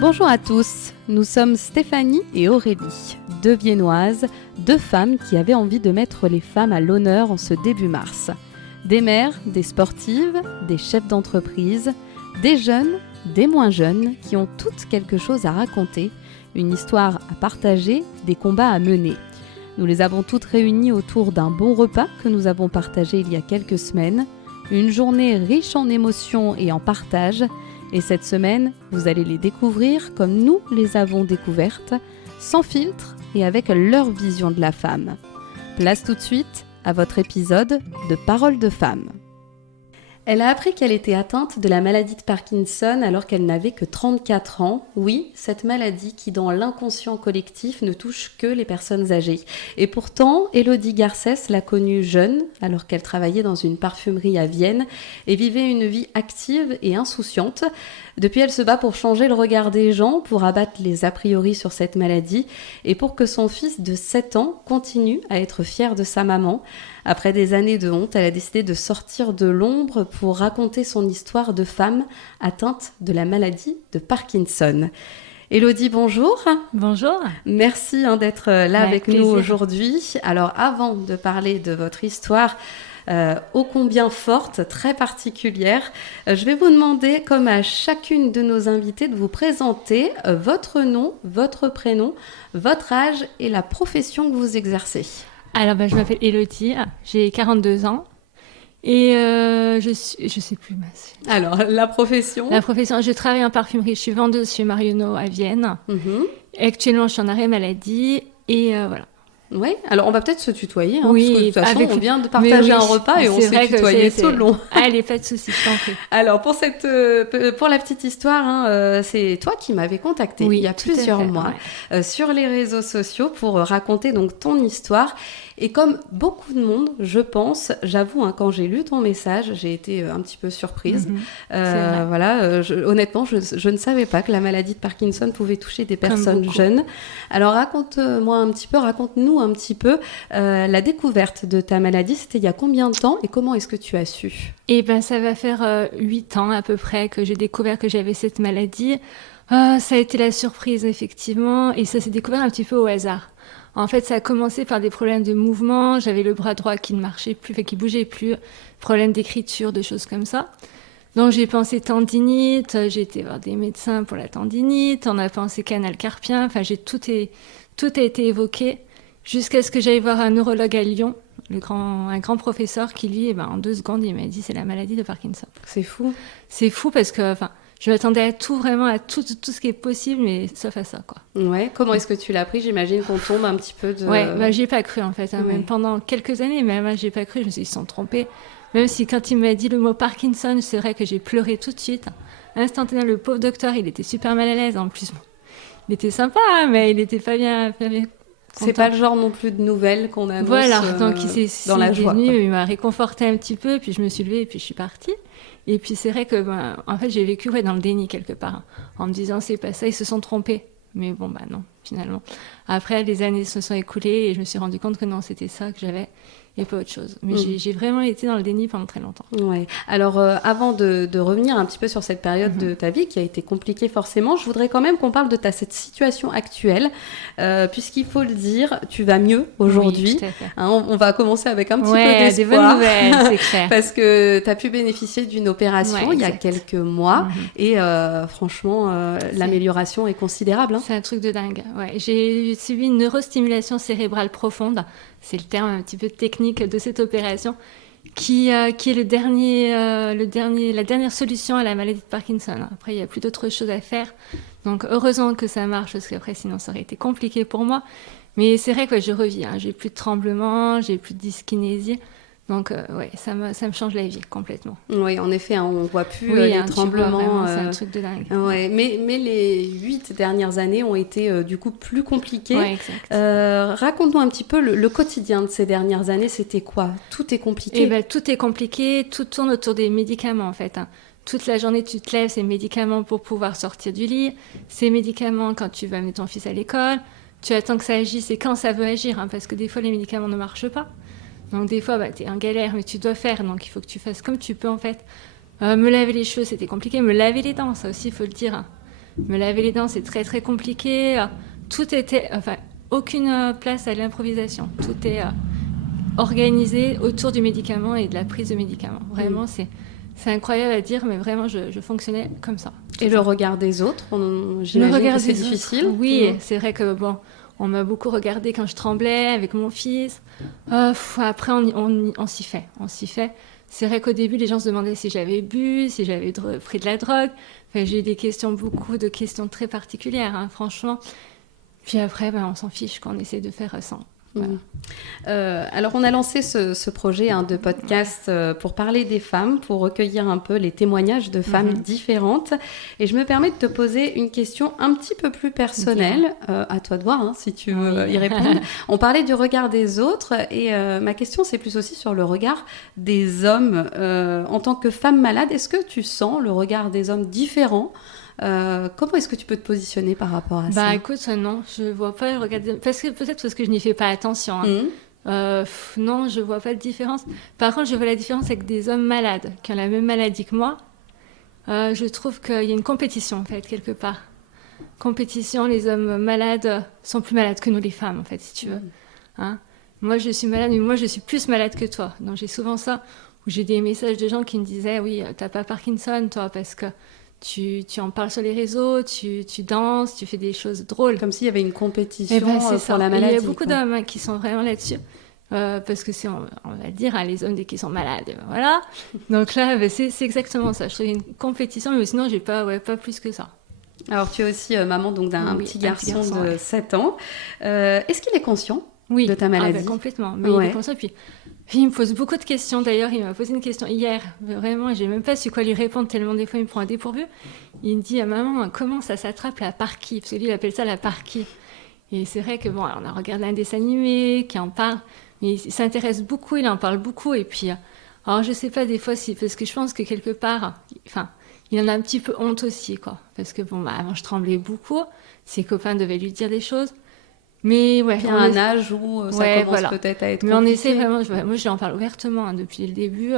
Bonjour à tous, nous sommes Stéphanie et Aurélie, deux Viennoises, deux femmes qui avaient envie de mettre les femmes à l'honneur en ce début mars. Des mères, des sportives, des chefs d'entreprise, des jeunes, des moins jeunes, qui ont toutes quelque chose à raconter, une histoire à partager, des combats à mener. Nous les avons toutes réunies autour d'un bon repas que nous avons partagé il y a quelques semaines, une journée riche en émotions et en partage. Et cette semaine, vous allez les découvrir comme nous les avons découvertes, sans filtre et avec leur vision de la femme. Place tout de suite à votre épisode de Paroles de femmes. Elle a appris qu'elle était atteinte de la maladie de Parkinson alors qu'elle n'avait que 34 ans. Oui, cette maladie qui, dans l'inconscient collectif, ne touche que les personnes âgées. Et pourtant, Élodie Garcès l'a connue jeune, alors qu'elle travaillait dans une parfumerie à Vienne et vivait une vie active et insouciante. Depuis, elle se bat pour changer le regard des gens, pour abattre les a priori sur cette maladie et pour que son fils de 7 ans continue à être fier de sa maman. Après des années de honte, elle a décidé de sortir de l'ombre pour raconter son histoire de femme atteinte de la maladie de Parkinson. Élodie, bonjour. Bonjour. Merci d'être là avec plaisir. nous aujourd'hui. Alors, avant de parler de votre histoire, ô combien forte, très particulière, je vais vous demander, comme à chacune de nos invitées, de vous présenter votre nom, votre prénom, votre âge et la profession que vous exercez. Alors, je m'appelle Élodie, j'ai 42 ans et je sais plus. Alors, la profession. La profession, je travaille en parfumerie, je suis vendeuse chez Marionneau à Vienne. Actuellement, je suis en arrêt maladie et voilà. Oui, alors on va peut-être se tutoyer, oui, parce que de toute façon, on vient de partager un repas et on s'est tutoyé tout le long. Allez, pas de soucis, je t'en prie. Alors, pour la petite histoire, c'est toi qui m'avais contactée il y a plusieurs mois sur les réseaux sociaux pour raconter donc ton histoire. Et comme beaucoup de monde, je pense, j'avoue, quand j'ai lu ton message, j'ai été un petit peu surprise. Honnêtement, je ne savais pas que la maladie de Parkinson pouvait toucher des personnes jeunes. Alors raconte-nous un petit peu la découverte de ta maladie. C'était il y a combien de temps et comment est-ce que tu as su ? Ça va faire 8 ans à peu près que j'ai découvert que j'avais cette maladie. Ça a été la surprise, effectivement, et ça s'est découvert un petit peu au hasard. En fait, ça a commencé par des problèmes de mouvement. J'avais le bras droit qui ne marchait plus, qui bougeait plus, problèmes d'écriture, des choses comme ça. Donc j'ai pensé tendinite, j'ai été voir des médecins pour la tendinite, on a pensé canal carpien, tout a été évoqué jusqu'à ce que j'aille voir un neurologue à Lyon, un grand professeur qui lui, en 2 secondes, il m'a dit c'est la maladie de Parkinson. C'est fou. C'est fou parce que, je m'attendais à tout, vraiment à tout ce qui est possible, mais sauf à ça, quoi. Ouais. Comment est-ce que tu l'as pris ? J'imagine qu'on tombe un petit peu de... Ouais, j'y ai pas cru, en fait. Même pendant quelques années, même, j'y ai pas cru. Je me suis dit, ils se sont trompés. Même si, quand il m'a dit le mot Parkinson, c'est vrai que j'ai pleuré tout de suite. Instantanément, le pauvre docteur, il était super mal à l'aise. En plus, il était sympa, mais il était pas bien c'est pas le genre non plus de nouvelles qu'on annonce donc dans la joie. Il m'a réconforté un petit peu, puis je me suis levée, et puis je suis partie. Et puis c'est vrai que en fait, j'ai vécu dans le déni quelque part, en me disant c'est pas ça, ils se sont trompés. Mais bon, non, finalement. Après, les années se sont écoulées et je me suis rendu compte que non, c'était ça que j'avais et pas autre chose. Mais j'ai vraiment été dans le déni pendant très longtemps. Ouais. Alors, avant de revenir un petit peu sur cette période de ta vie qui a été compliquée forcément, je voudrais quand même qu'on parle de cette situation actuelle, puisqu'il faut le dire, tu vas mieux aujourd'hui. Oui, tout à fait. On va commencer avec un petit peu d'espoir. Des bonnes nouvelles, c'est clair. Parce que tu as pu bénéficier d'une opération il y a quelques mois et franchement, l'amélioration est considérable. C'est un truc de dingue. Ouais. J'ai subi une neurostimulation cérébrale profonde. C'est le terme un petit peu technique de cette opération, qui est la dernière solution à la maladie de Parkinson. Après, il n'y a plus d'autres choses à faire. Donc, heureusement que ça marche, parce qu'après, sinon, ça aurait été compliqué pour moi. Mais c'est vrai que je reviens. J'ai plus de tremblements, j'ai plus de dyskinésie. Donc, ça me change la vie complètement. Oui, en effet, on ne voit plus les tremblements. Vraiment, c'est un truc de dingue. Ouais, mais les 8 dernières années ont été du coup plus compliquées. Oui, exact. Raconte-nous un petit peu le quotidien de ces dernières années. C'était quoi ? Tout est compliqué. Tout est compliqué. Tout tourne autour des médicaments, en fait. Toute la journée, tu te lèves, c'est médicaments pour pouvoir sortir du lit. C'est médicaments quand tu vas amener ton fils à l'école. Tu attends que ça agisse et quand ça veut agir, parce que des fois, les médicaments ne marchent pas. Donc des fois, tu es en galère, mais tu dois faire. Donc il faut que tu fasses comme tu peux, en fait. Me laver les cheveux, c'était compliqué. Me laver les dents, ça aussi, il faut le dire. Me laver les dents, c'est très très compliqué. Tout était, enfin, aucune place à l'improvisation. Tout est organisé autour du médicament et de la prise de médicaments. Vraiment, c'est incroyable à dire, mais vraiment, je fonctionnais comme ça. Et le regard des autres, j'imagine que c'est difficile. Oui, c'est vrai que bon, on m'a beaucoup regardé quand je tremblais avec mon fils. Après, on s'y fait. On s'y fait. C'est vrai qu'au début, les gens se demandaient si j'avais bu, si j'avais pris de la drogue. Enfin, j'ai eu beaucoup de questions très particulières, hein, franchement. Puis après, on s'en fiche quand on essaie de faire sans. Voilà. Alors on a lancé ce projet de podcast pour parler des femmes, pour recueillir un peu les témoignages de femmes différentes, et je me permets de te poser une question un petit peu plus personnelle, à toi de voir si tu veux y répondre. On parlait du regard des autres, et ma question c'est plus aussi sur le regard des hommes. En tant que femme malade, est-ce que tu sens le regard des hommes différent? Comment est-ce que tu peux te positionner par rapport à ça? Bah écoute, non, je vois pas le regard peut-être parce que je n'y fais pas attention. Hein. Non, je vois pas de différence. Par contre, je vois la différence avec des hommes malades qui ont la même maladie que moi. Je trouve qu'il y a une compétition en fait quelque part. Compétition, les hommes malades sont plus malades que nous les femmes en fait, si tu veux. Hein. Moi, je suis malade, mais moi, je suis plus malade que toi. Donc j'ai souvent ça où j'ai des messages de gens qui me disaient oui, t'as pas Parkinson toi parce que tu en parles sur les réseaux, tu danses, tu fais des choses drôles. Comme s'il y avait une compétition pour la maladie. Il y a beaucoup d'hommes qui sont vraiment là-dessus. Parce que on va dire, les hommes dès qu'ils sont malades, voilà. Donc là, c'est exactement ça. Je trouve une compétition, mais sinon, j'ai pas plus que ça. Alors, tu es aussi maman donc, d'un petit garçon de 7 ans. Est-ce qu'il est conscient de ta maladie? Complètement. Mais il est conscient. Puis, il me pose beaucoup de questions. D'ailleurs, il m'a posé une question hier. Vraiment, j'ai même pas su quoi lui répondre tellement des fois, il me prend un dépourvu. Il me dit, maman, comment ça s'attrape la parkie? Parce que lui, il appelle ça la parkie. Et c'est vrai que, on a regardé un dessin animé qui en parle. Mais il s'intéresse beaucoup, il en parle beaucoup. Et puis, alors je sais pas des fois parce que je pense que quelque part, il en a un petit peu honte aussi, quoi. Parce que avant je tremblais beaucoup, ses copains devaient lui dire des choses. Mais ouais. Il y a un âge où ça commence peut-être à être compliqué. Mais on essaie vraiment, moi je lui en parle ouvertement depuis le début.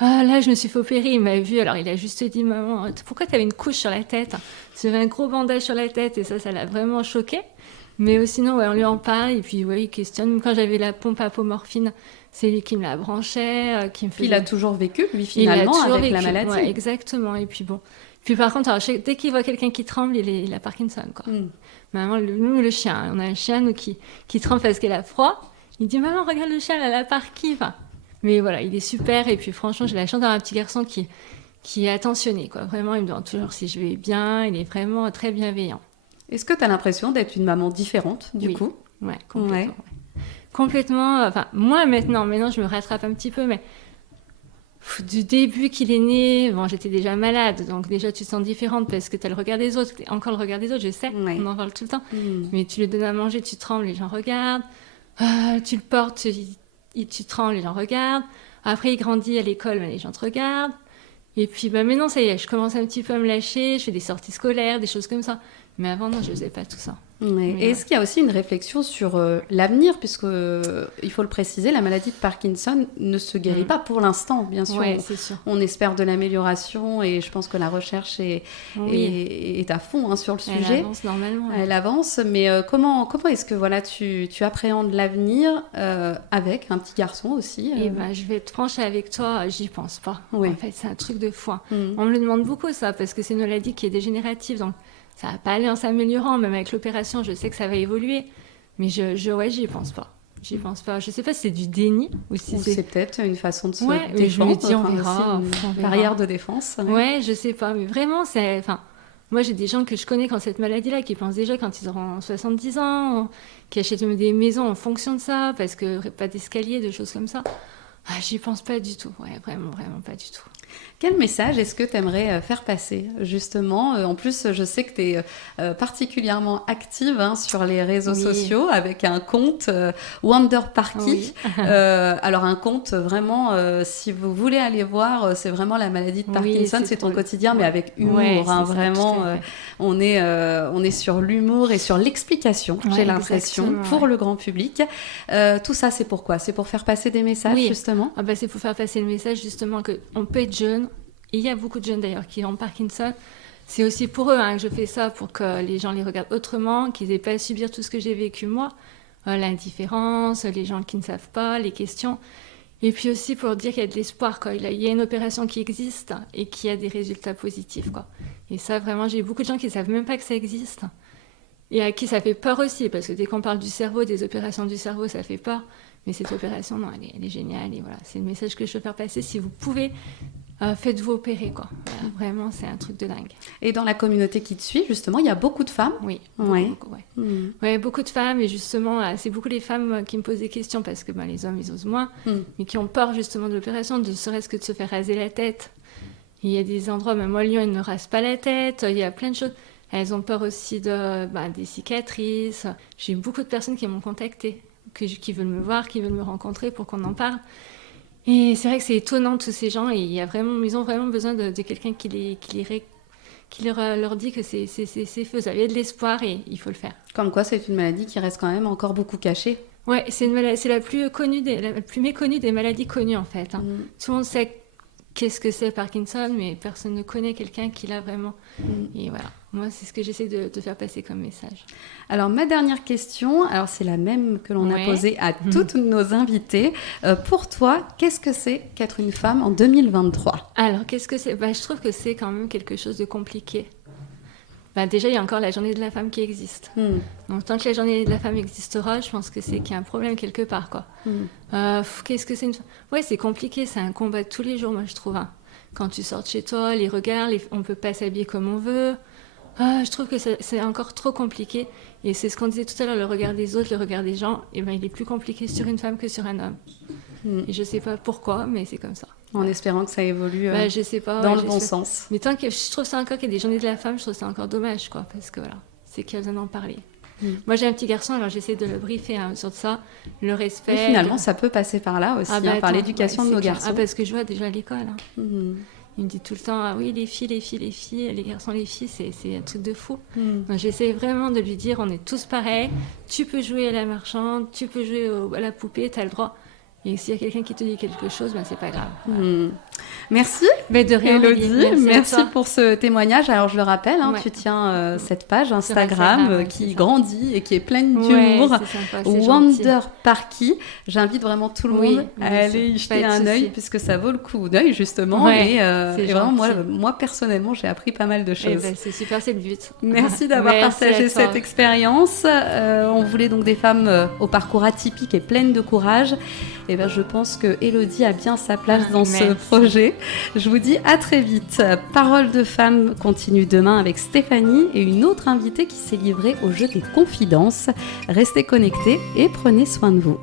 Là, je me suis fait opérer, il m'a vu, alors il a juste dit, maman, pourquoi tu avais une couche sur la tête? Tu avais un gros bandage sur la tête, et ça l'a vraiment choqué. Mais sinon, on lui en parle, et puis il questionne. Quand j'avais la pompe à apomorphine, c'est lui qui me la branchait, qui me faisait... Il a toujours vécu, lui, finalement, avec la maladie. Ouais, exactement, et puis bon. Puis par contre, dès qu'il voit quelqu'un qui tremble, il a Parkinson, quoi. Maman, nous, le chien, on a un chien, nous, qui tremble parce qu'elle a froid. Il dit, maman, regarde le chien, elle a la parkie. Mais voilà, il est super, et puis franchement, j'ai la chance d'avoir un petit garçon qui est attentionné, quoi. Vraiment, il me demande toujours si je vais bien, il est vraiment très bienveillant. Est-ce que tu as l'impression d'être une maman différente, du coup? Oui, complètement. Ouais. Complètement. Moi, maintenant, je me rattrape un petit peu, mais du début qu'il est né, j'étais déjà malade, donc déjà, tu te sens différente parce que tu as le regard des autres. Encore le regard des autres, je sais, on en parle tout le temps. Mais tu lui donnes à manger, tu trembles, les gens regardent. Tu le portes, tu trembles, les gens regardent. Après, il grandit à l'école, les gens te regardent. Et puis, maintenant, ça y est, je commence un petit peu à me lâcher. Je fais des sorties scolaires, des choses comme ça. Mais avant, non, je ne faisais pas tout ça. Et est-ce qu'il y a aussi une réflexion sur l'avenir, puisque, il faut le préciser, la maladie de Parkinson ne se guérit pas pour l'instant, bien sûr. Ouais, c'est sûr. On espère de l'amélioration, et je pense que la recherche est à fond sur le sujet. Elle avance normalement. Elle avance, mais comment est-ce que tu appréhendes l'avenir avec un petit garçon aussi Je vais être franche avec toi, j'y pense pas. Ouais. En fait, c'est un truc de fou. On me le demande beaucoup, ça, parce que c'est une maladie qui est dégénérative, donc ça va pas aller en s'améliorant, même avec l'opération, je sais que ça va évoluer, mais j'y pense pas. J'y pense pas. Je sais pas si c'est du déni ou si c'est peut-être une façon de se défendre. Je me dis, on verra. Une barrière de défense. Ouais, je sais pas, mais vraiment, moi, j'ai des gens que je connais qui ont cette maladie-là, qui pensent déjà quand ils auront 70 ans, qui achètent même des maisons en fonction de ça, parce que pas d'escalier, de choses comme ça. J'y pense pas du tout. Ouais, vraiment, vraiment pas du tout. Quel message est-ce que tu aimerais faire passer, justement? En plus, je sais que tu es particulièrement active sur les réseaux sociaux avec un compte Wonder Parkie. Alors, un compte vraiment, si vous voulez aller voir, c'est vraiment la maladie de Parkinson, c'est ton quotidien, mais avec humour. Vraiment, on est sur l'humour et sur l'explication, j'ai l'impression, pour le grand public. Tout ça, c'est pourquoi? C'est pour faire passer des messages, justement? C'est pour faire passer le message, justement, qu'on peut être jeune. Il y a beaucoup de jeunes, d'ailleurs, qui ont Parkinson, c'est aussi pour eux que je fais ça, pour que les gens les regardent autrement, qu'ils n'aient pas à subir tout ce que j'ai vécu moi, l'indifférence, les gens qui ne savent pas, les questions. Et puis aussi pour dire qu'il y a de l'espoir, quoi. Il y a une opération qui existe et qui a des résultats positifs, quoi. Et ça, vraiment, j'ai beaucoup de gens qui ne savent même pas que ça existe et à qui ça fait peur aussi, parce que dès qu'on parle du cerveau, des opérations du cerveau, ça fait peur. Mais cette opération, non, elle est géniale. Et voilà, c'est le message que je veux faire passer. Si vous pouvez, faites-vous opérer, quoi. Voilà, vraiment, c'est un truc de dingue. Et dans la communauté qui te suit, justement, il y a beaucoup de femmes. Oui, ouais. Beaucoup, ouais. Ouais, beaucoup de femmes. Et justement, c'est beaucoup les femmes qui me posent des questions, parce que les hommes, ils osent moins, mais qui ont peur justement de l'opération, de serait-ce que de se faire raser la tête. Il y a des endroits, même moi, Lyon, ils ne rasent pas la tête. Il y a plein de choses. Elles ont peur aussi des cicatrices. J'ai eu beaucoup de personnes qui m'ont contactée, qui veulent me voir, qui veulent me rencontrer pour qu'on en parle. Et c'est vrai que c'est étonnant, tous ces gens, et ils ont vraiment besoin de quelqu'un qui leur dit que c'est faisable. Il y a de l'espoir et il faut le faire. Comme quoi, c'est une maladie qui reste quand même encore beaucoup cachée. Ouais, c'est la plus méconnue des maladies connues, en fait. Tout le monde sait qu'est-ce que c'est Parkinson, mais personne ne connaît quelqu'un qui l'a vraiment. Et voilà, moi, c'est ce que j'essaie de faire passer comme message. Alors, ma dernière question, c'est la même que l'on a posée à toutes nos invités. Pour toi, qu'est-ce que c'est qu'être une femme en 2023 ? Alors, qu'est-ce que c'est ? Je trouve que c'est quand même quelque chose de compliqué. Déjà, il y a encore la journée de la femme qui existe. Donc, tant que la journée de la femme existera, je pense que c'est qu'il y a un problème quelque part, quoi. Qu'est-ce que c'est une femme ? Ouais, c'est compliqué, c'est un combat de tous les jours, moi, je trouve. Quand tu sors de chez toi, les regards, on ne peut pas s'habiller comme on veut. Je trouve que c'est encore trop compliqué. Et c'est ce qu'on disait tout à l'heure, le regard des autres, le regard des gens, il est plus compliqué sur une femme que sur un homme. Et je ne sais pas pourquoi, mais c'est comme ça. En espérant que ça évolue je sais pas, dans le bon sens. Mais tant que je trouve ça encore qu'il y a des journées de la femme, je trouve ça encore dommage, quoi, parce que voilà, c'est qu'il y a besoin d'en parler. Moi, j'ai un petit garçon, alors j'essaie de le briefer sur ça, le respect. Et finalement, ça peut passer par là aussi, par l'éducation de nos garçons. Parce que je vois déjà à l'école. Il me dit tout le temps, oui, les filles, les garçons, les filles, c'est un truc de fou. Donc, j'essaie vraiment de lui dire, on est tous pareils, tu peux jouer à la marchande, tu peux jouer à la poupée, tu as le droit. Et s'il y a quelqu'un qui te dit quelque chose, c'est pas grave. Voilà. Merci, de rien, Élodie. Merci pour ce témoignage. Alors, je le rappelle, tu tiens cette page Instagram qui grandit et qui est pleine d'humour. Wonder Parky. J'invite vraiment tout le monde à aller y jeter un œil, puisque ça vaut le coup d'œil, justement. Et vraiment, moi, personnellement, j'ai appris pas mal de choses. C'est super, c'est le but. Merci d'avoir partagé cette expérience. On voulait donc des femmes au parcours atypique et pleines de courage. Et je pense que Élodie a bien sa place dans ce projet. Je vous dis à très vite. Parole de femme continue demain avec Stéphanie et une autre invitée qui s'est livrée au jeu des confidences. Restez connectés et prenez soin de vous.